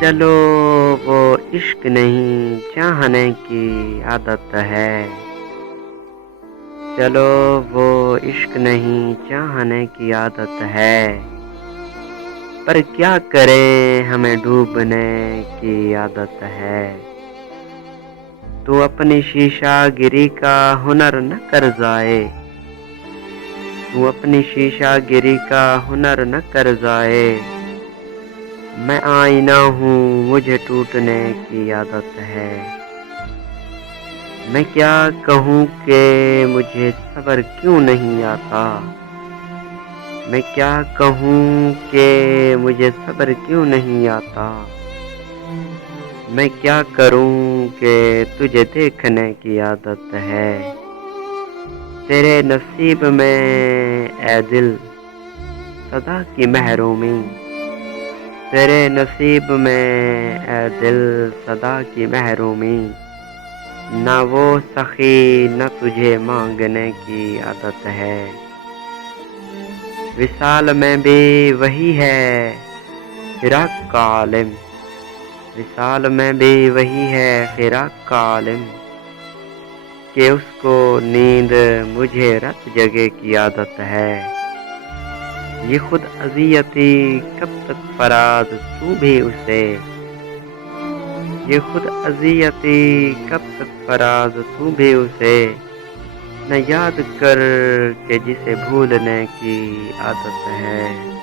چلو وہ عشق نہیں چاہنے کی عادت ہے، چلو وہ عشق نہیں چاہنے کی عادت ہے، پر کیا کریں ہمیں ڈوبنے کی عادت ہے۔ تو اپنی شیشہ گری کا ہنر نہ کر ضائع، تو اپنی شیشہ گری کا ہنر نہ کر ضائع، میں آئینہ ہوں مجھے ٹوٹنے کی عادت ہے۔ میں کیا کہوں کہ مجھے صبر کیوں نہیں آتا، میں کیا کہوں کہ مجھے صبر کیوں نہیں آتا، میں کیا کروں کہ تجھے دیکھنے کی عادت ہے۔ تیرے نصیب میں اے دل صدا کی محرومی، تیرے نصیب میں اے دل صدا کی محرومی، نہ وہ سخی نہ تجھے مانگنے کی عادت ہے۔ وصال میں بھی وہی ہے فراق کا عالم، وصال میں بھی وہی ہے فراق کا عالم، کہ اس کو نیند مجھے رت جگے کی عادت ہے۔ یہ خود اذیتی کب تک فراز تو بھی اسے، یہ خود اذیتی کب تک فراز تو بھی اسے، نہ یاد کر کہ جسے بھولنے کی عادت ہے۔